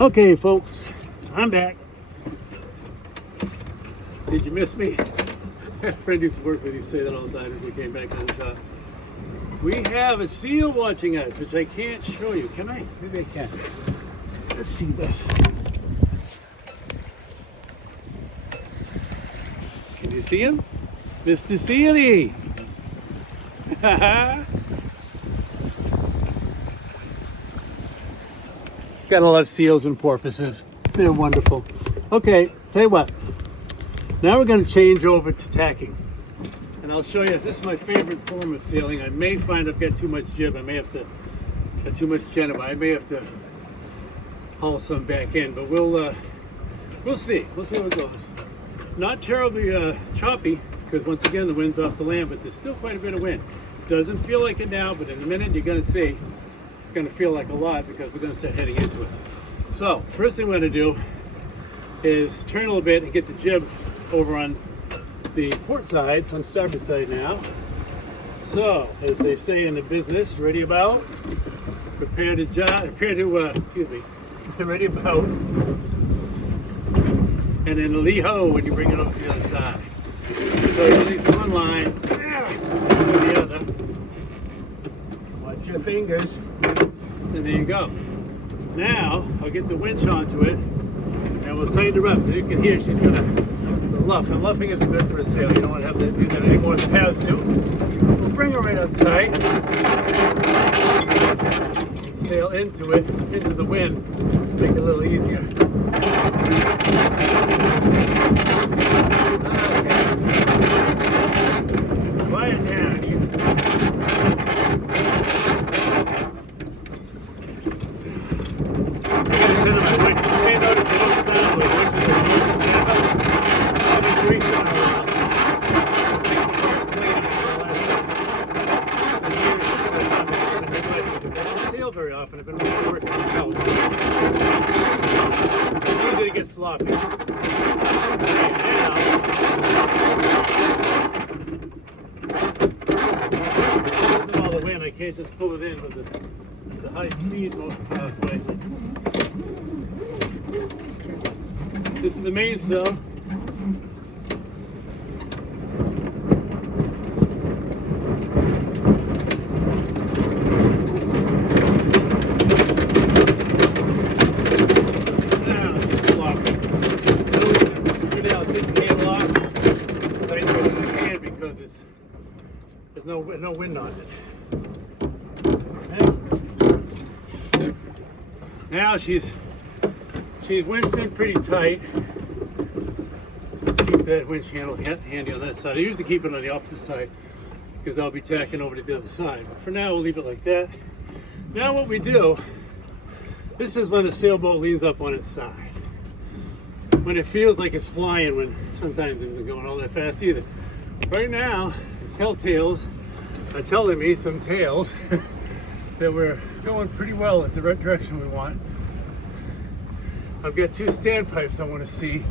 Okay, folks, I'm back. Did you miss me? I had a friend who used to work with you say that all the time as we came back on the top. We have a seal watching us, which I can't show you. Can I? Maybe I can. Let's see this. Can you see him? Mr. Sealy! Gotta love seals and porpoises. They're wonderful. Okay, tell you what. Now we're going to change over to tacking. And I'll show you, this is my favorite form of sealing. I may find I've got too much jib. I may have to, got too much jib. I may have to haul some back in. But we'll see. We'll see how it goes. Not terribly choppy, because once again the wind's off the land, but there's still quite a bit of wind. Doesn't feel like it now, but in a minute you're going to see. It's going to feel like a lot because we're going to start heading into it. So, first thing we're going to do is turn a little bit and get the jib over on the port side, so on starboard side now. So, as they say in the business, ready about, prepare to, ready about, and then lee-ho when you bring it over to the other side. So you release one line, the other. Watch your fingers, and there you go. Now, I'll get the winch onto it, and we'll tighten her up. As you can hear, she's gonna luff, and luffing isn't good for a sail. You don't want to have to do that anymore than it has to. We'll bring her right up tight. Sail into it, into the wind, make it a little easier. Quiet down, you. You may notice a little sound with winches and winches and I've been greasing I don't sail very often. I've been working on the house. It's easy to get sloppy. Right now, because of all the wind, I can't just pull it in with the high speed way. This is the mainsail. No wind on it. Okay. Now she's winched in pretty tight. Keep that winch handle handy on that side. I usually keep it on the opposite side because I'll be tacking over to the other side. But for now, we'll leave it like that. Now what we do, this is when the sailboat leans up on its side. When it feels like it's flying, when sometimes it isn't going all that fast either. Right now, it's telltales are telling me some tales that we're going pretty well in the right direction we want. I've got two standpipes I want to see.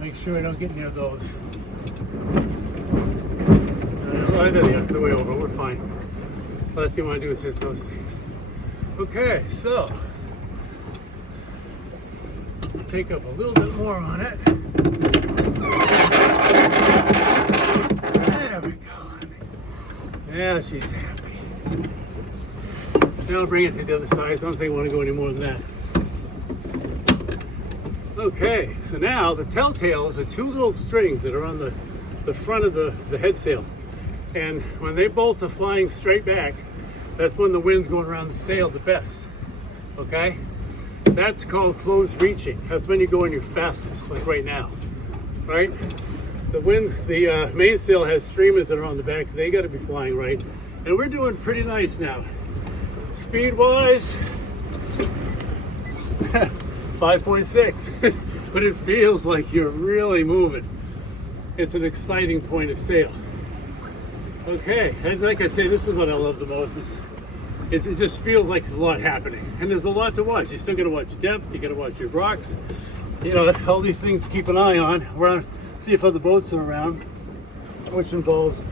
Make sure I don't get near those. Oh, there they are. They're way over. We're fine. Last thing I want to do is hit those things. Okay, so I'll take up a little bit more on it. There we go. Yeah, she's happy. Now I'll bring it to the other side. I don't think I want to go any more than that. Okay, so now the telltales are two little strings that are on the front of the head sail. And when they both are flying straight back, that's when the wind's going around the sail the best. Okay? That's called close reaching. That's when you go in your fastest, like right now. Right? The mainsail has streamers that are on the back. They got to be flying right. And we're doing pretty nice now. Speed-wise, 5.6. But it feels like you're really moving. It's an exciting point of sail. Okay, and like I say, this is what I love the most. It just feels like there's a lot happening. And there's a lot to watch. You still got to watch your depth. You got to watch your rocks. You know, all these things to keep an eye on. See if other boats are around, which involves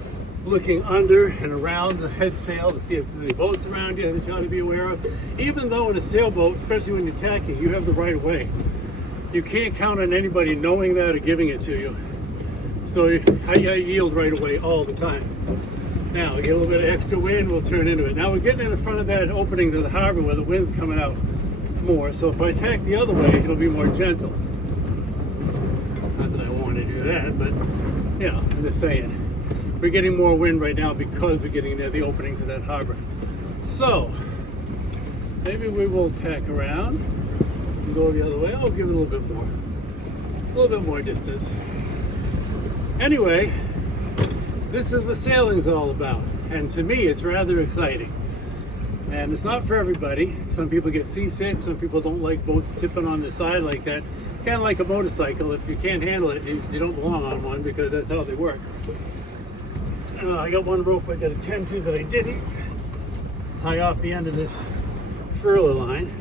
looking under and around the head sail to see if there's any boats around you that you ought to be aware of. Even though in a sailboat, especially when you're tacking, you have the right of way. You can't count on anybody knowing that or giving it to you. So I yield right away all the time. Now we get a little bit of extra wind, we'll turn into it. Now we're getting in front of that opening to the harbor where the wind's coming out more. So if I tack the other way, it'll be more gentle. Not that I want to do that, but you know, I'm just saying. We're getting more wind right now because we're getting near the opening to that harbor. So maybe we will tack around and go the other way. I'll give it a little bit more distance. Anyway, this is what sailing's all about, and to me it's rather exciting. And it's not for everybody. Some people get seasick, some people don't like boats tipping on the side like that. Kind of like a motorcycle. If you can't handle it, you don't belong on one, because that's how they work. I got one rope I got to tend to that I didn't. Tie off the end of this furler line.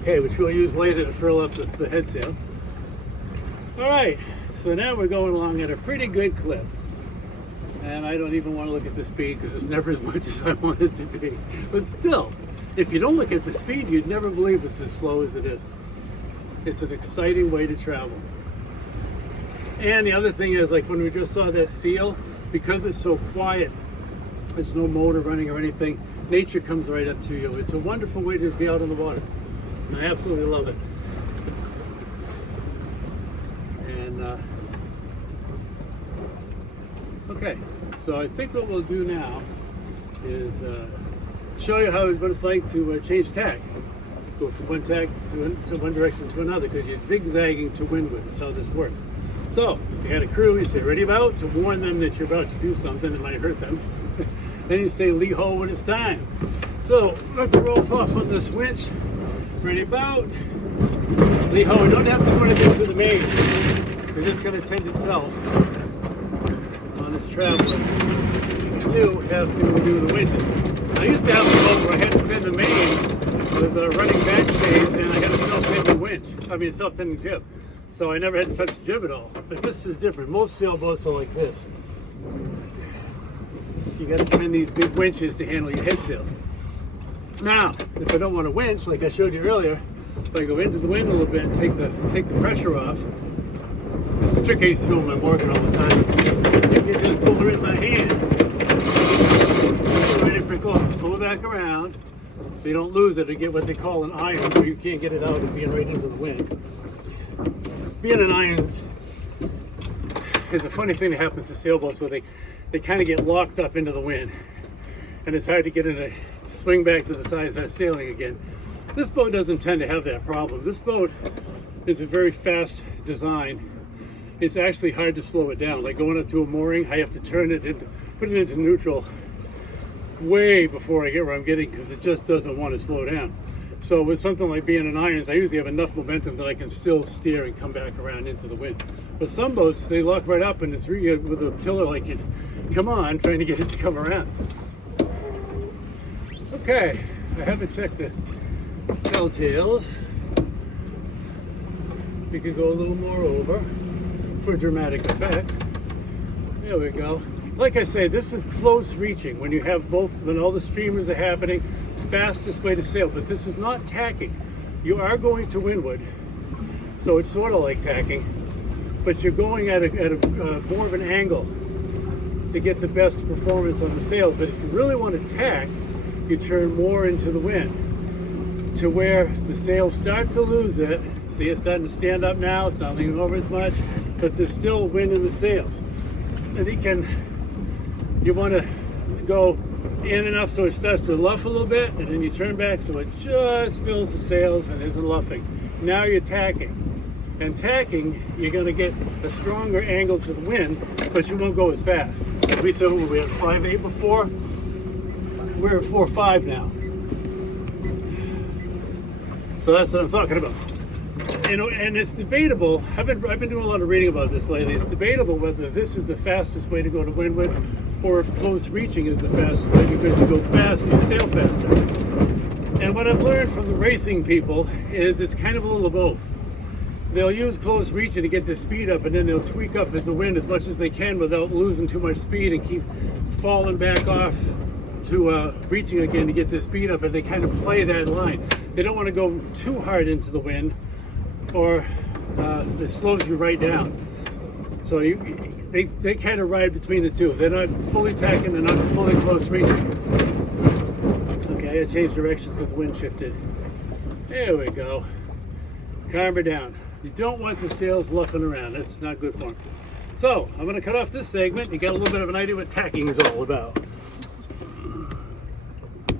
Okay, which we'll use later to furl up the head sail. All right, so now we're going along at a pretty good clip. And I don't even want to look at the speed because it's never as much as I want it to be. But still, if you don't look at the speed, you'd never believe it's as slow as it is. It's an exciting way to travel. And the other thing is, like when we just saw that seal, because it's so quiet, there's no motor running or anything, nature comes right up to you. It's a wonderful way to be out on the water. I absolutely love it. And okay, so I think what we'll do now is show you what it's like to change tack. Go from one tack to one direction to another, because you're zigzagging to windward. That's how this works. So if you had a crew, you say ready about, to warn them that you're about to do something that might hurt them. Then you say lee ho when it's time. So let's rope off on this winch. Ready about, lee ho. We don't have to put it into the main. It's just going to tend itself on this traveler. We do have to do the winches. I used to have a boat where I had to tend the main with running back stays, and I had a self-tending winch. I mean, a self-tending jib. So I never had to touch the jib at all. But this is different. Most sailboats are like this. You got to tend these big winches to handle your head sails. Now, if I don't want a winch, like I showed you earlier, if I go into the wind a little bit and take the pressure off, this is a trick I used to do with my Morgan all the time. You can just pull it in my hand, ready to pick off, pull it back around, so you don't lose it and get what they call an iron, so you can't get it out of being right into the wind. Being an iron is a funny thing that happens to sailboats, where they kind of get locked up into the wind, and it's hard to get in a swing back to the side and start sailing again. This boat doesn't tend to have that problem. This boat is a very fast design. It's actually hard to slow it down. Like going up to a mooring, I have to turn it into, put it into neutral way before I get where I'm getting, because it just doesn't want to slow down. So with something like being an irons, I usually have enough momentum that I can still steer and come back around into the wind. But some boats, they lock right up, and it's really with a tiller like it, come on, trying to get it to come around. Okay, I haven't checked the telltales. We could go a little more over for dramatic effect. There we go. Like I say, this is close reaching. When you have both, when all the streamers are happening, fastest way to sail. But this is not tacking. You are going to windward, so it's sort of like tacking, but you're going at a more of an angle to get the best performance on the sails. But if you really want to tack, you turn more into the wind to where the sails start to lose it. See, it's starting to stand up now. It's not leaning over as much, but there's still wind in the sails. And you want to go in enough so it starts to luff a little bit, and then you turn back so it just fills the sails and isn't luffing. Now you're tacking. And tacking, you're going to get a stronger angle to the wind, but you won't go as fast. We had 5.8 before. We're at 4.5 now. So that's what I'm talking about. And it's debatable. I've been doing a lot of reading about this lately. It's debatable whether this is the fastest way to go to windward, or if close reaching is the fastest way, because you go fast, you sail faster. And what I've learned from the racing people is it's kind of a little of both. they'll use close reaching to get the speed up, and then they'll tweak up as the wind as much as they can without losing too much speed, and keep falling back off to reaching again to get the speed up, and they kind of play that line. They don't want to go too hard into the wind, or it slows you right down. So they kind of ride between the two. They're not fully tacking, they're not fully close reaching. Okay, I changed directions because the wind shifted. There we go. Calm her down. You don't want the sails luffing around. That's not good for them. So I'm going to cut off this segment. You got a little bit of an idea what tacking is all about.